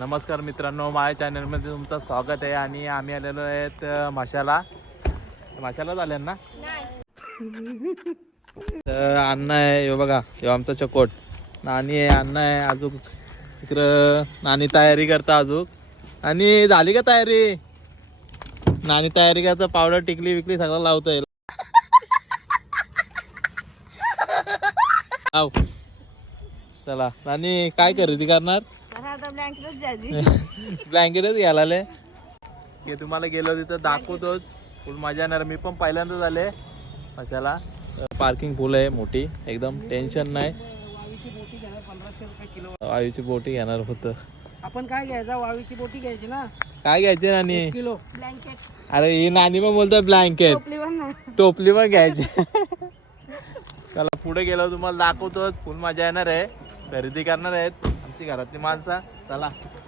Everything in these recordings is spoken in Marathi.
नमस्कार मित्रांनो माझ्या चॅनलमध्ये तुमचं स्वागत आहे आणि आम्ही आलेलो आहेत माशाला. माशालाच आले ना? तर अण्णा आहे हे बघा हे आमचा चकोट. नानी आहे अण्णा आहे अजून इकडं नानी तयारी करता अजून. आणि झाली का तयारी? नानी तयारी करता पावडर टिकली विकली सगळं लावतोय. लाव. चला. नानी काय खरेदी करणार? ब्लँकेटच घ्यायला आले. की तुम्हाला गेलो तिथं दाखवतोच. फुल मजा येणार. मी पण पहिल्यांदाच आले अशाला पार्किंग फुल आहे मोठी. एकदम टेन्शन नाही. वायूची बोटी घेणार होतं आपण काय घ्यायचा? वावीची बोटी घ्यायची ना. काय घ्यायचे नानी? किलो. ब्लँकेट अरे ही नानी पण बोलतोय ब्लँकेट टोपली पण ना टोपली पण घ्यायची. चला पुढे गेलो तुम्हाला दाखवतोच. फुल मजा येणार आहे. खरेदी करणार आहेत. आमची घरातली माणसं चला चला.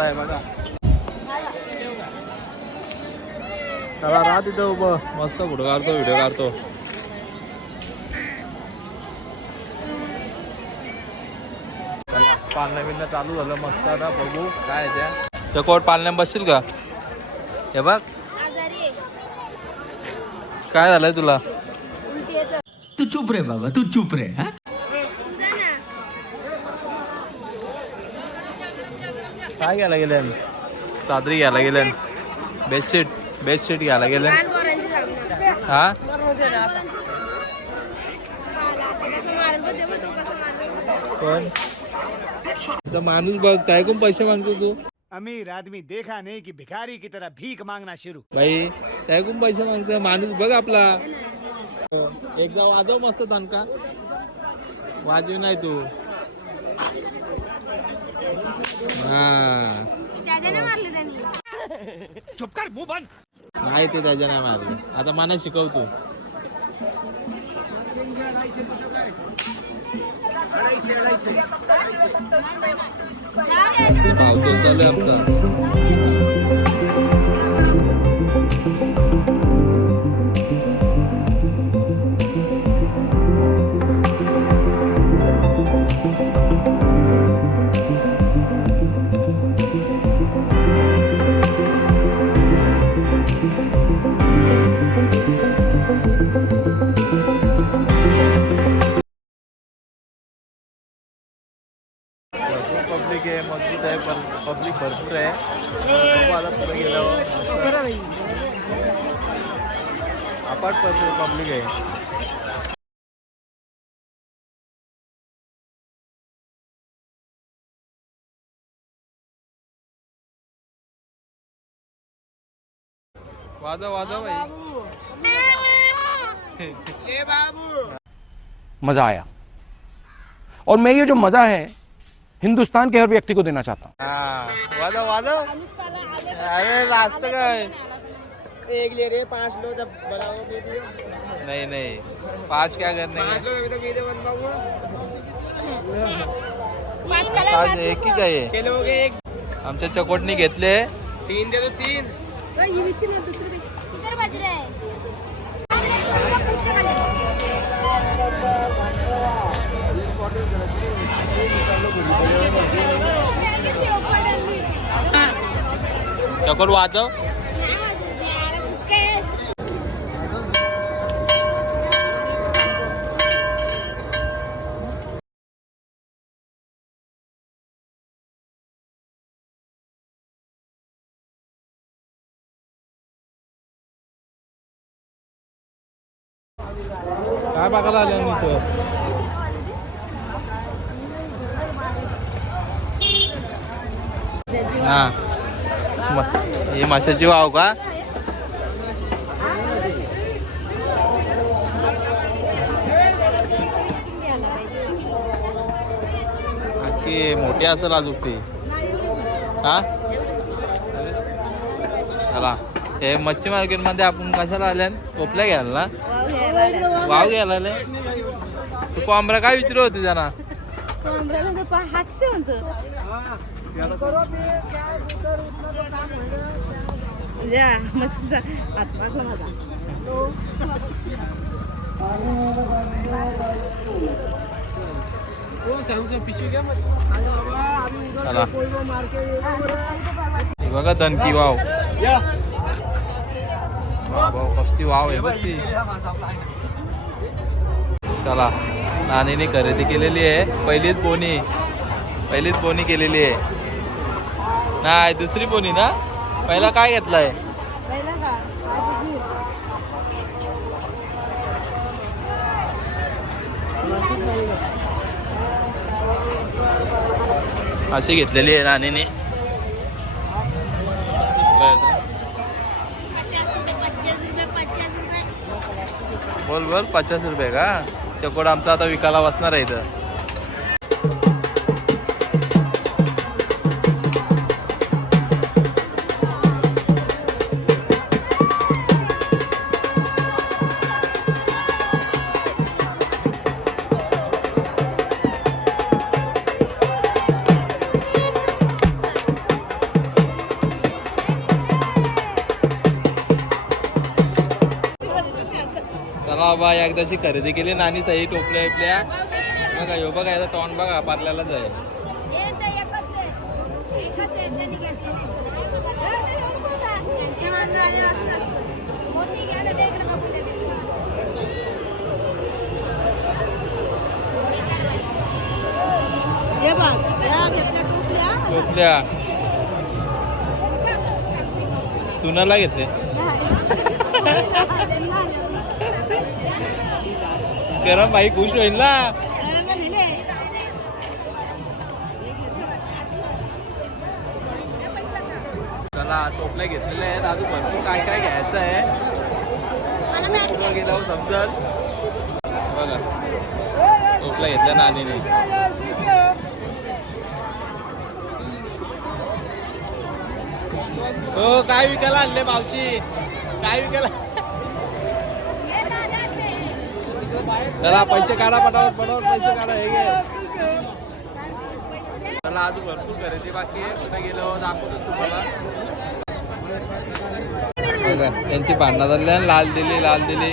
मासा आहे बघा. चला राहा तिथं उभं. मस्त फोटो काढतो व्हिडिओ काढतो. चला पालण्या बिलण्या चालू झालं मस्त आता बघू काय आहे त्या चकोट पालण्या बसशील का? हे बघ. काय झालंय तुला? तू चुप रे बाबा तू चुप रे हाँ? तुझा ना काय घ्यायला गेले? चादरी घ्यायला गेले. बेडशीट बेडशीट घ्यायला गेले. लहान पोरांची लागणार हा. पण माणूस बघ काय कोण पैसे मागतो तू? अमीर आदमी देखा नहीं कि भिखारी की तरह भीख मांगना शुरू। बाई काय कोण पैसे मागतो माणूस बघ आपला. एकदा वाजव मस्त दणका वाजवी नाही तू. हा. त्याच्याने मारले त्यांनी. चुप कर मुंह बंद. नाही ते त्याच्या नाही मारले. आता मला शिकव तू. पावतो चालू आहे आमचा. भाई। मज़ा आया। और मैं ये जो मज़ा है हिंदुस्तान के हर व्यक्ति को देना चाहता हूँ। हा अरे रास्त काय एक ले रहे पाँच लो जब बड़ा हो नहीं नहीं। पाच क्या करने पाँच के लो अभी तो वीडियो बनवा हुआ। पाच कलर आज एकच आहे के लोग एक आमच्या चकोटनी घेतले। तीन दे दो तीन। ही विषय दुसरं दे. इतर बाजूला आहे चकोट वाजव बघायला आले हा. म- हे माशाची वाव का? की मोठी असेल अजून ती. हा? चला. हे मच्छी मार्केटमध्ये आपण कशाला आल्यान? कोपल्या घ्यायला ना? वाव घ्यायला तू कोंबडा काय विचारत होती त्यांना हातशे म्हणतो. चला. हे बघा दणकी वाव. वाव, वाव, कसली वाव आहे बघ ती चला नानीने खरेदी केलेली आहे. पहिलीच पोनी पहिलीच पोनी केलेली आहे. नाही दुसरी पोनी ना? पहिला काय घेतलाय? अशी घेतलेली आहे नानीने. बोल बोल पचास रुपये का? चकोड आमचा आता विकायला बसणार आहे इथं. चला बा एकदाची खरेदी केली नानी सही टोपल्या इथल्या बघा ह्यो बघा याचा टॉन बघा पार्ल्यालाच आहे तर एकच आहे एकच आहे त्यांनी घेतलं त्यांच्या मागं आलेलं असतं मोठी घ्यायला ते इकडे बघू दे. बघ या घेतल्या टोपल्या. टोपल्या. सुनाला घेतले गरम बाई खुश होईल ना. चला टोपले घेतलेले आहेत. अजून भरपूर काय काय घ्यायचं आहे. मला काय पुढं गेल्यावर समजल बघा टोपल्या घेतल्या नानीने हो काय विकायला आणले मावशी? काय विकायला चला पैसे काढा पटापट पटापट पैसे काढा हे घे. चला अजून भरपूर खरेदी बाकी आहे. कुठे गेलो दाखवतो तुम्हाला. त्यांची भांडणं झाली लाल दिली लाल दिली.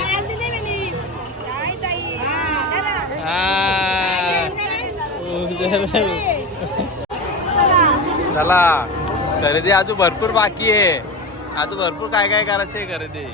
चला खरेदी आज भरपूर बाकी आहे. आज भरपूर काय काय करायचे खरेदी?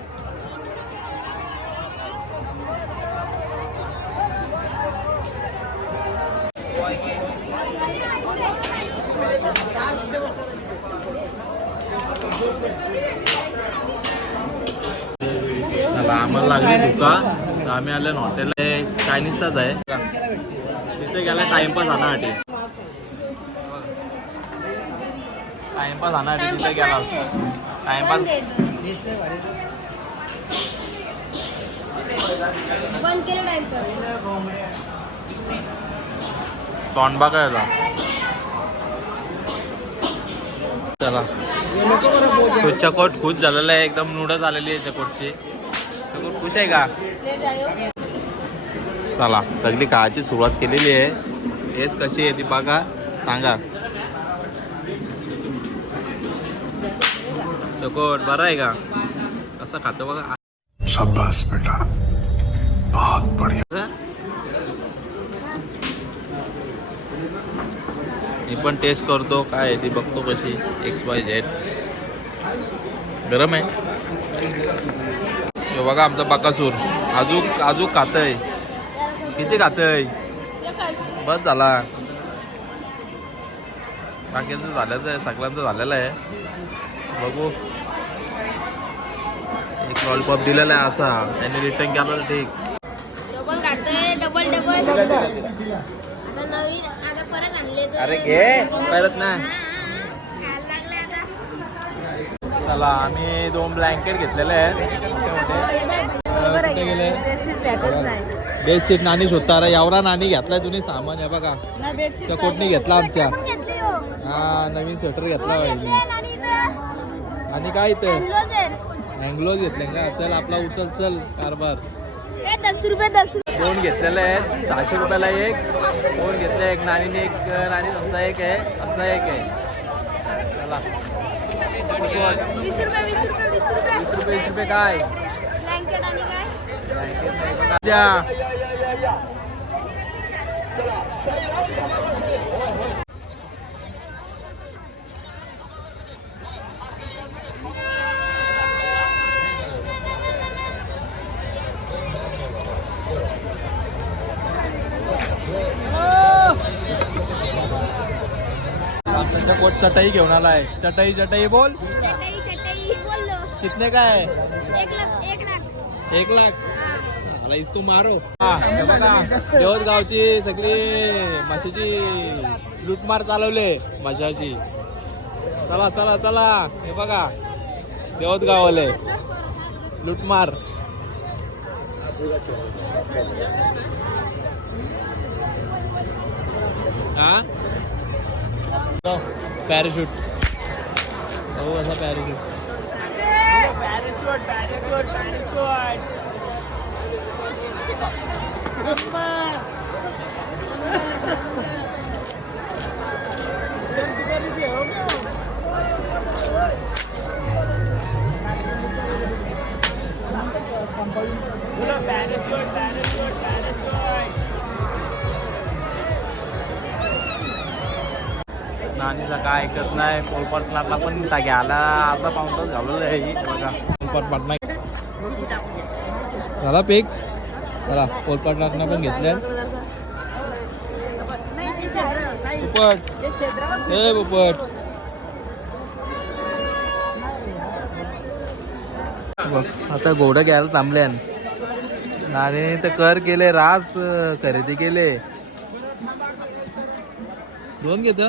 आम्हाला लागली भुका. तर आम्ही आले हॉटेल चायनीजचाच आहे? तिथे गेला टाइमपास आणण्यासाठी टाइमपास आणण्यासाठी तिथे गेला टाइमपास बंद केलं टाइमपास. तोंड बघायला चला तो चकोट खुश झालेला आहे एकदम नूडल्स आलेली आहे चकोटची चकोट खुश आहे का? चला सगळी खायची सुरुवात केलेली आहे. टेस्ट कशी आहे ती बघा सांगा. चकोट बरं आहे का? कसं खातं बघा. बेटा. बहुत बढ़िया. मी पण टेस्ट करतो. काय आहे ती बघतो कशी. एक्स वाय झेड गरम आहे. बघा आमचा बकासूर. अजून अजून खातय. किती खातय? बस झाला. बाकीचं झाल्याचं आहे. सगळ्यांचं झालेलं आहे. बघू. एक लॉलीपॉप दिलेला आहे असा. त्यांनी रिटर्न केला ठीक. डबल डबल नवीन आता परत आणले तर अरे घे, परत आता. चला आम्ही दोन ब्लँकेट घेतलेले आहेत. बेडशीट नाणी शोधता. अरे एवढा नाणी घेतलाय तुम्ही सामान ना बेडशीट चकोटनी घेतला आमच्या. हो. हा नवीन स्वेटर घेतला पाहिजे. आणि इथं? आणि काय इथं. अँग्लोज घेतले का? चल आपला उचल चल कारभार. दस रुपये दस रुपये. दोन घेतलेले आहेत सहाशे रुपयाला एक. दोन घेतले एक नाणीने एक नाणी समजा एक आहे. समजा एक आहे. चला? वीस रुपये वीस रुपये वीस रुपये. वीस रुपये वीस रुपये काय? ब्लँकेट आणि काय? Blanket नाही. बघा. द्या. आमच्या कोट चटाई घेऊन आलाय? चटाई चटाई बोल. चटई चटई. बोललो कितने काय एक लाख एक लाख. एक लाख? मला इसको मारो. हा हे बघा देवत गावची सगळी माशाची लूटमार चालवले माशाची चला चला चला. हे बघा देवत गावले लूटमार. हा? पॅराशूट हो असा पॅराशूट नानीचा काय ऐकत नाही. पोलपाटला पण घ्यायला अर्धा पाऊन तास घालवलं आहे ही. बघा. पोलपाट पाटणा झाला पिक्स चला पोलपाट टाकणं पण घेतल्या पोपट हे पोपट बघ आता घोडं घ्यायला थांबल्यान. नानीने तर कर केले रास खरेदी केले. दोन घेत.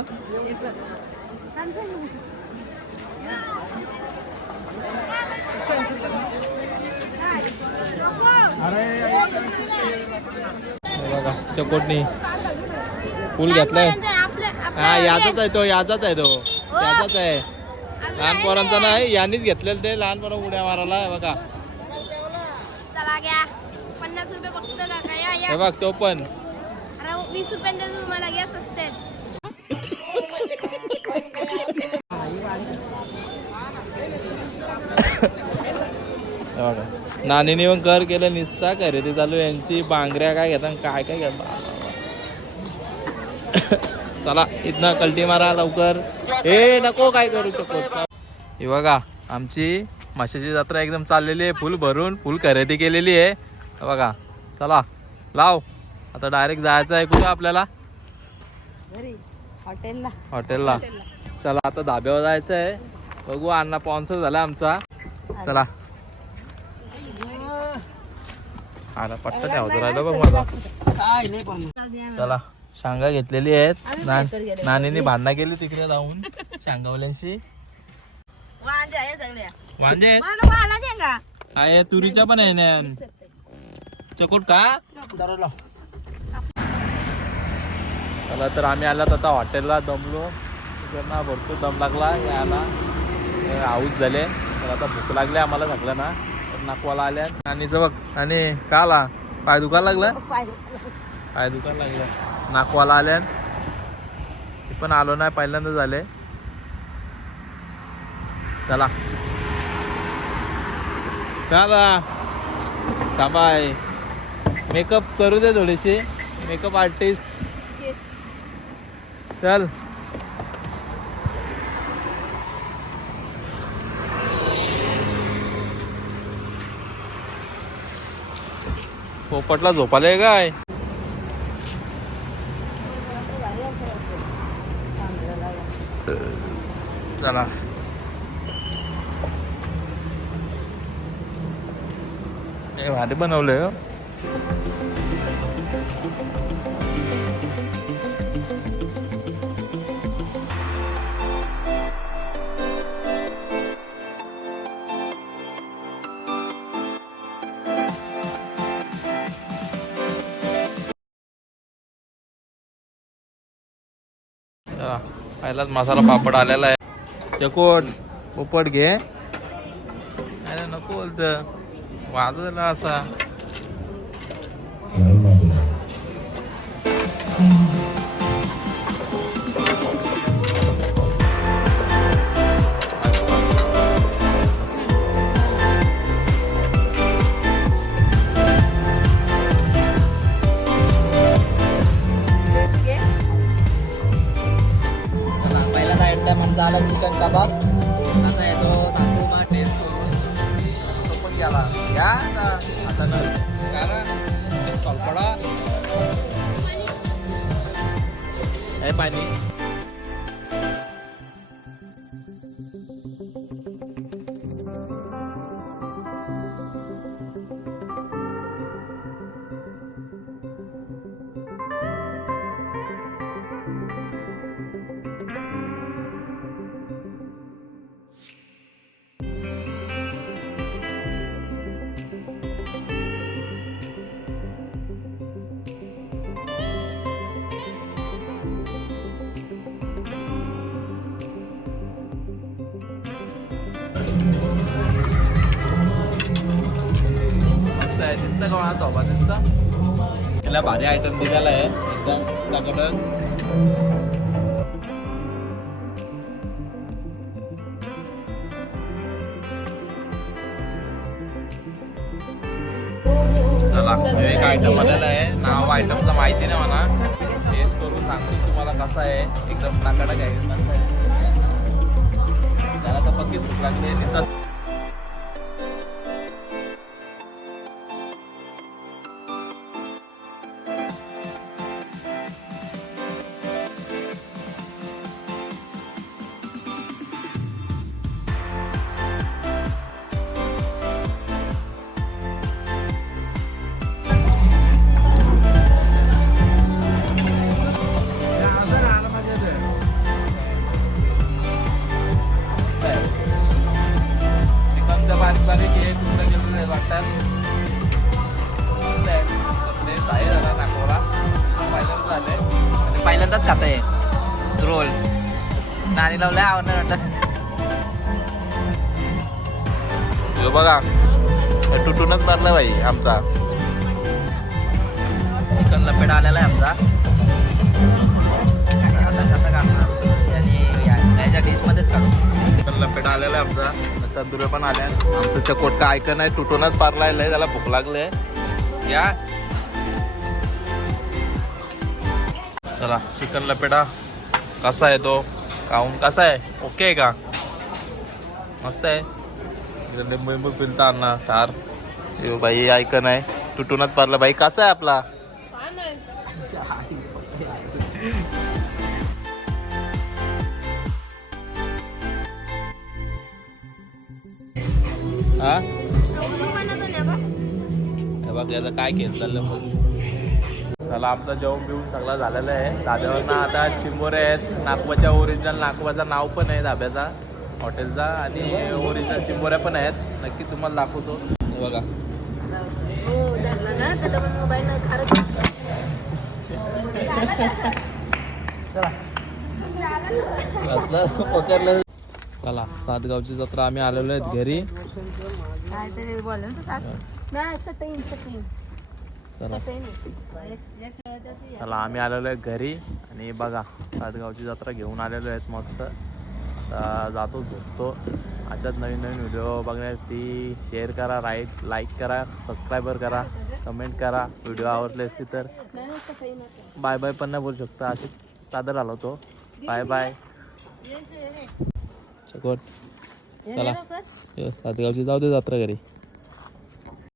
बघा चकोटणी फुल घेतलाय. हा याचाच आहे तो याचाच आहे तो. याचाच आहे. लहान पोरांचा नाही यांनीच घेतलेलं ते लहान पोरं उड्या मारायला बघा. हे बघ तो पण. अरे वीस रुपयांचे तुम्हाला घ्या सस्ते नानीने पण कर केलं निसता खरेदी चालू यांची बांगड्या काय घेतात काय काय घेतात. चला इथनं कल्टी मारा लवकर. हे नको काय करू शकतो. हे बघा आमची माशाची जत्रा एकदम चाललेली आहे. फुल भरून फुल खरेदी केलेली आहे. बघा चला लाव. आता डायरेक्ट जायचं आहे कुठं आपल्याला? हॉटेलला. हॉटेलला. चला आता धाब्यावर जायचं आहे. बघू अण्णा स्पॉन्सर झाला आमचा. चला. अरे पट्टा ठेवतो राहिलं बघ मला चला शांगा घेतलेली आहेत. ना नानीने भांडणं केली तिकडे जाऊन शांगावल्यांशी. वांजे आहे तुरीच्या पण आहे ना चकोट का? चला तर आम्ही आलात आता हॉटेलला दमलो. तिकडनं भरपूर दम लागला यायला. आऊत झाले. तर आता भूक लागली आम्हाला सगळं ना. तर नाकवाला आल्या आणि बघ आणि का आला पाय दुखायला लागला. पाय दुखायला लागला. नाकवाला आल्या ते पण आलो नाही पहिल्यांदा झाले. चला. चला थांबाय मेकअप करू दे थोडीशी. मेकअप आर्टिस्ट चल. पोपटला झोपाले काय? चला. हे भारी बनवलंय हो. पहिलाच मसाला पापड आलेला आहे. चकोट पोपट घे नको बोलत. वाजला असा. आहे आहे दिसतं का मला तोबा दिसतं? तिला भारी आयटम दिलेला आहे. एकदम एक आयटम आलेला आहे. नाव आयटमचं माहिती नाही म्हणा टेस्ट करून सांगतो तुम्हाला कसा आहे. एकदम नाकाडा आहे आहे. त्याला तर पक्की भूक लागली हे बघा. तुटूनच मारला बाई आमचा. चिकन लपेट आलेला आहे आमचा. आता कसं काढणार आणि याच्या डिशमध्येच काढू. चिकन लपेट आलेला आहे आमचा. तंदुरे पण आल्या आमचं चकोट काय आहे तुटूनच पारलायला आहे त्याला भूक लागले या. चला चिकन लपेटा कसा आहे तो? खाऊन कसा आहे? ओके आहे का? मस्त आहे. लिंबू लिंबू पिलता अण्णा तार यो बाई ऐकन आहे. तुटूनच पारला बाई. कसा आहे आपला? हा? बघ याचं काय केलं चाललं बघ चला आमचं जेवण बिवून सगळं झालेलं आहे. धाब्यावर ना आता चिंबोरे आहेत नागवाच्या ओरिजिनल नागवाचं नाव पण आहे धाब्याचा हॉटेलचा आणि ओरिजिनल चिंबोऱ्या पण आहेत. नक्की तुम्हाला दाखवतो. बघा. हो चला सातगावची जत्रा आम्ही आलेलो आहेत घरी. चला. चला आम्ही आलेलो आहे घरी आणि बघा सातगावची जत्रा घेऊन आलेलो आहेत मस्त. आता जातो झोपतो. अशाच नवीन नवीन व्हिडिओ बघण्यासाठी शेअर करा राईट लाईक करा सबस्क्रायबर करा कमेंट करा. व्हिडिओ आवडले असतील तर बाय बाय पण नाही बोलू शकता. असे सादर आलो तो बाय बाय चकोट चला सातगावची जाऊ दे जत्रा घरी.